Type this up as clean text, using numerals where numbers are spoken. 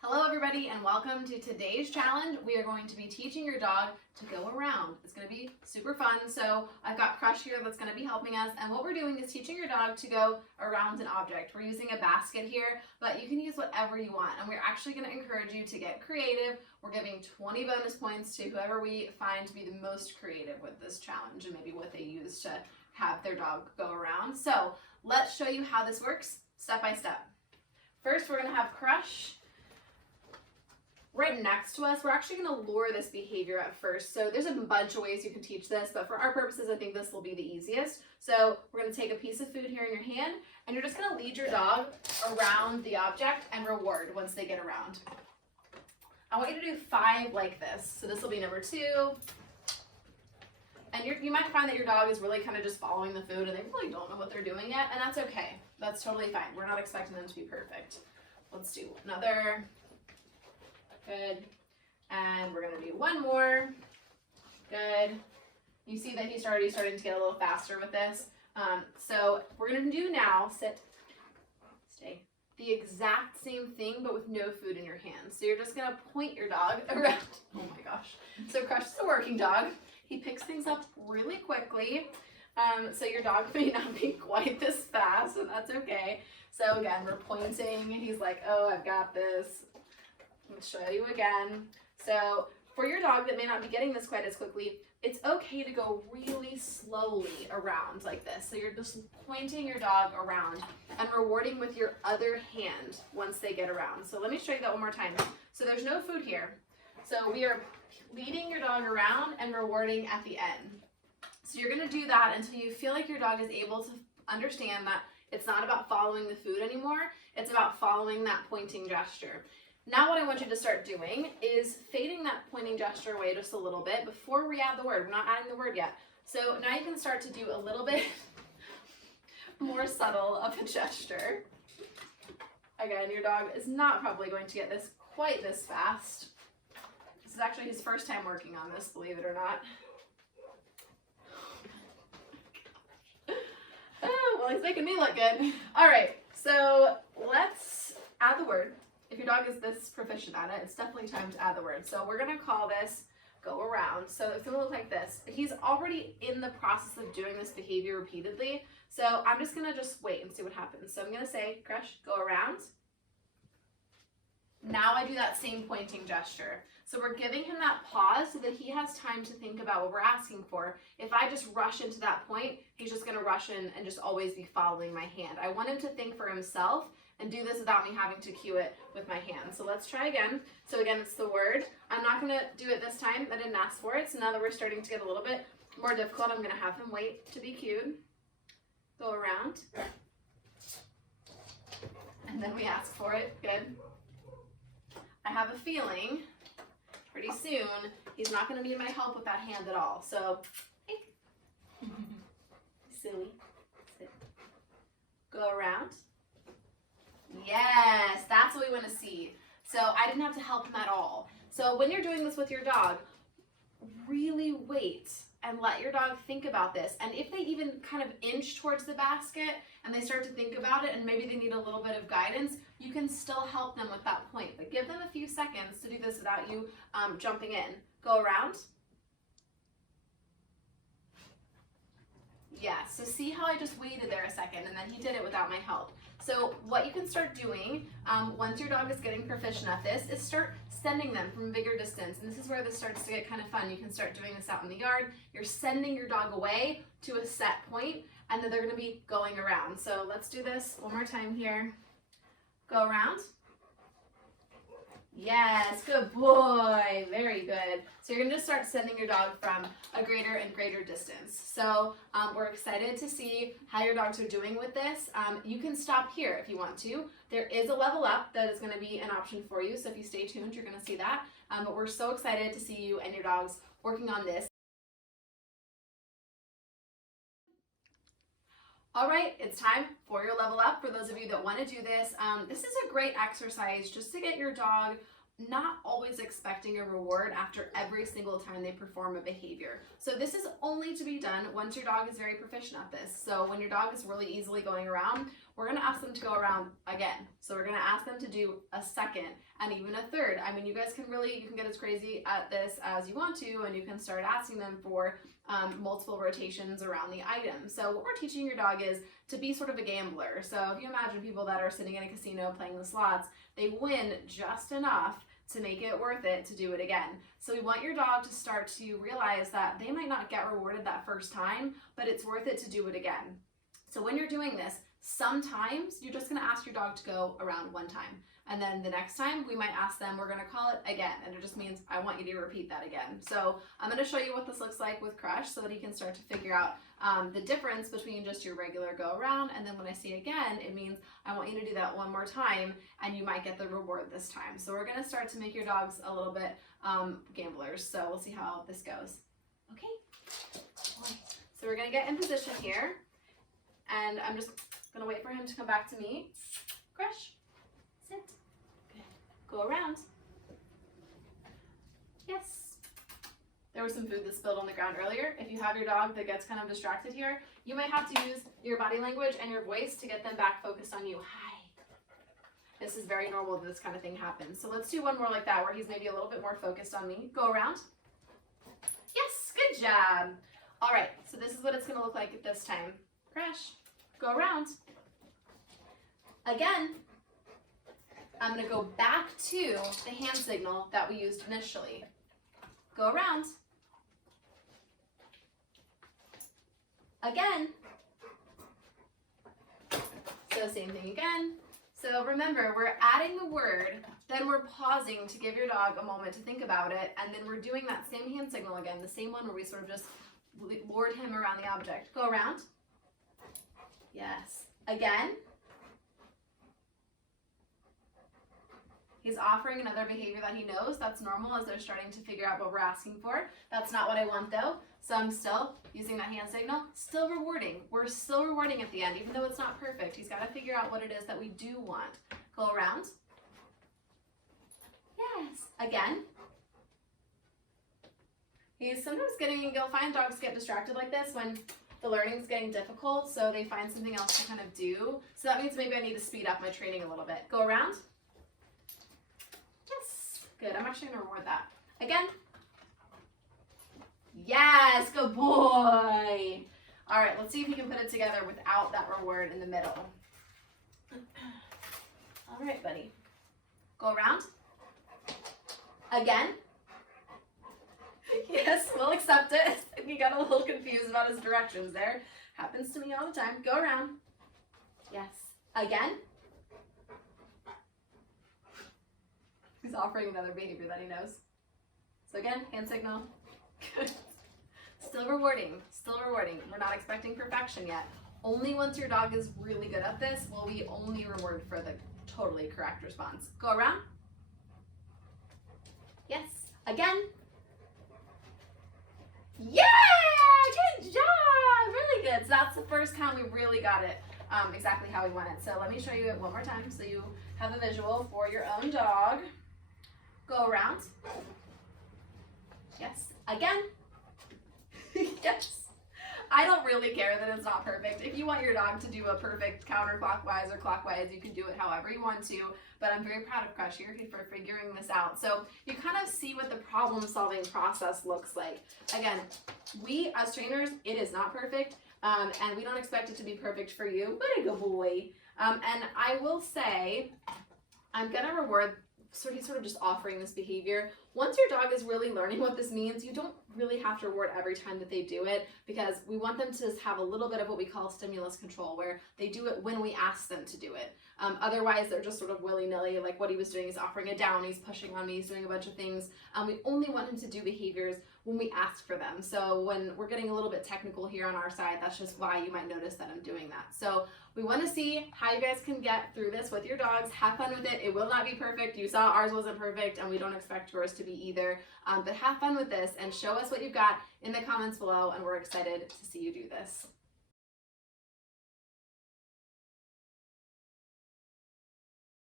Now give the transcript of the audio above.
Hello everybody and welcome to today's challenge. We are going to be teaching your dog to go around. It's going to be super fun. So I've got Crush here that's going to be helping us, and what we're doing is teaching your dog to go around an object. We're using a basket here, but you can use whatever you want, and we're actually going to encourage you to get creative. We're giving 20 bonus points to whoever we find to be the most creative with this challenge and maybe what they use to have their dog go around. So let's show you how this works step by step. First, we're going to have Crush right next to us. We're actually going to lure this behavior at first. So there's a bunch of ways you can teach this, but for our purposes, I think this will be the easiest. So we're going to take a piece of food here in your hand, and you're just going to lead your dog around the object and reward once they get around. I want you to do 5 like this. So this will be number 2. And you might find that your dog is really kind of just following the food and they really don't know what they're doing yet, and that's okay. That's totally fine. We're not expecting them to be perfect. Let's do another. Good. And we're going to do one more. Good. You see that he's already starting to get a little faster with this. So we're going to do now, sit, stay, the exact same thing but with no food in your hand. So you're just going to point your dog around. Oh my gosh. So Crush is a working dog. He picks things up really quickly. So your dog may not be quite this fast, and that's okay. So again, we're pointing. He's like, oh, I've got this. Let me show you again. So for your dog that may not be getting this quite as quickly, it's okay to go really slowly around like this. So you're just pointing your dog around and rewarding with your other hand once they get around. So let me show you that one more time. So there's no food here. So we are leading your dog around and rewarding at the end. So you're going to do that until you feel like your dog is able to understand that it's not about following the food anymore. It's about following that pointing gesture. Now what I want you to start doing is fading that pointing gesture away just a little bit before we add the word. We're not adding the word yet. So now you can start to do a little bit more subtle of a gesture. Again, your dog is not probably going to get this quite this fast. This is actually his first time working on this, believe it or not. Oh, well, he's making me look good. All right, so let's add the word. If your dog is this proficient at it, it's definitely time to add the word. So we're going to call this go around. So it's going to look like this. He's already in the process of doing this behavior repeatedly. So I'm just going to just wait and see what happens. So I'm going to say, Crush, go around. Now I do that same pointing gesture. So we're giving him that pause so that he has time to think about what we're asking for. If I just rush into that point, he's just going to rush in and just always be following my hand. I want him to think for himself and do this without me having to cue it with my hand. So let's try again. So again, it's the word. I'm not going to do it this time. I didn't ask for it. So now that we're starting to get a little bit more difficult, I'm going to have him wait to be cued. Go around. And then we ask for it. Good. I have a feeling pretty soon he's not going to need my help with that hand at all. So, hey. Silly. Sit. Go around. Yes, that's what we want to see. So I didn't have to help him at all. So when you're doing this with your dog, really wait and let your dog think about this. And if they even kind of inch towards the basket and they start to think about it and maybe they need a little bit of guidance, you can still help them with that point. But give them a few seconds to do this without you jumping in. Go around. Yeah, so see how I just waited there a second and then he did it without my help. So what you can start doing once your dog is getting proficient at this is start sending them from a bigger distance. And this is where this starts to get kind of fun. You can start doing this out in the yard. You're sending your dog away to a set point and then they're going to be going around. So let's do this one more time here. Go around. Yes, good boy. Very good. So you're going to just start sending your dog from a greater and greater distance. So we're excited to see how your dogs are doing with this. You can stop here if you want to. There is a level up that is going to be an option for you. So if you stay tuned, you're going to see that. But we're so excited to see you and your dogs working on this. All right, it's time for your level up. For those of you that want to do this, this is a great exercise just to get your dog not always expecting a reward after every single time they perform a behavior. So this is only to be done once your dog is very proficient at this. So when your dog is really easily going around, we're going to ask them to go around again. So we're going to ask them to do a second and even a third. I mean, you guys can get as crazy at this as you want to, and you can start asking them for multiple rotations around the item. So what we're teaching your dog is to be sort of a gambler. So if you imagine people that are sitting in a casino playing the slots, they win just enough to make it worth it to do it again. So we want your dog to start to realize that they might not get rewarded that first time, but it's worth it to do it again. So when you're doing this, sometimes you're just gonna ask your dog to go around one time. And then the next time we might ask them, we're gonna call it again. And it just means I want you to repeat that again. So I'm gonna show you what this looks like with Crush so that he can start to figure out the difference between just your regular go around. And then when I say again, it means I want you to do that one more time and you might get the reward this time. So we're gonna start to make your dogs a little bit gamblers. So we'll see how this goes. Okay, so we're gonna get in position here. And I'm just gonna wait for him to come back to me. Crush, sit. Good. Go around. Yes. There was some food that spilled on the ground earlier. If you have your dog that gets kind of distracted here, you might have to use your body language and your voice to get them back focused on you. Hi. This is very normal that this kind of thing happens. So let's do one more like that where he's maybe a little bit more focused on me. Go around. Yes, good job. All right, so this is what it's gonna look like at this time. Crush, go around. Again, I'm gonna go back to the hand signal that we used initially. Go around. Again. So same thing again. So remember, we're adding the word, then we're pausing to give your dog a moment to think about it, and then we're doing that same hand signal again, the same one where we sort of just lured him around the object. Go around. Yes. Again. He's offering another behavior that he knows. That's normal as they're starting to figure out what we're asking for. That's not what I want though. So I'm still using that hand signal, still rewarding. We're still rewarding at the end, even though it's not perfect. He's got to figure out what it is that we do want. Go around. Yes. Again. He's sometimes you'll find dogs get distracted like this when the learning's getting difficult, so they find something else to kind of do. So that means maybe I need to speed up my training a little bit. Go around. Yes. Good. I'm actually going to reward that. Again. Yes. Good boy. All right. Let's see if he can put it together without that reward in the middle. All right, buddy. Go around. Again. Yes, we'll accept it. He got a little confused about his directions there. Happens to me all the time. Go around. Yes. Again. He's offering another behavior that he knows. So again, hand signal. Good. Still rewarding. Still rewarding. We're not expecting perfection yet. Only once your dog is really good at this will we only reward for the totally correct response. Go around. Yes. Again. Yeah! Good job! Really good. So that's the first time we really got it exactly how we want it. So let me show you it one more time so you have a visual for your own dog. Go around. Yes. Again. Yes. I don't really care that it's not perfect. If you want your dog to do a perfect counterclockwise or clockwise, you can do it however you want to, but I'm very proud of Crush here for figuring this out. So you kind of see what the problem-solving process looks like. Again, we as trainers, it is not perfect, and we don't expect it to be perfect for you, but a good boy. And I will say, I'm gonna reward, he's sort of just offering this behavior. Once your dog is really learning what this means, you don't really have to reward every time that they do it, because we want them to have a little bit of what we call stimulus control, where they do it when we ask them to do it. Otherwise, they're just sort of willy-nilly, like what he was doing. He's offering it down, he's pushing on me, he's doing a bunch of things. We only want him to do behaviors when we ask for them. So when we're getting a little bit technical here on our side, that's just why you might notice that I'm doing that. So we want to see how you guys can get through this with your dogs. Have fun with it. It will not be perfect. You saw ours wasn't perfect, and we don't expect yours to be either. But have fun with this and show us what you've got in the comments below, and we're excited to see you do this.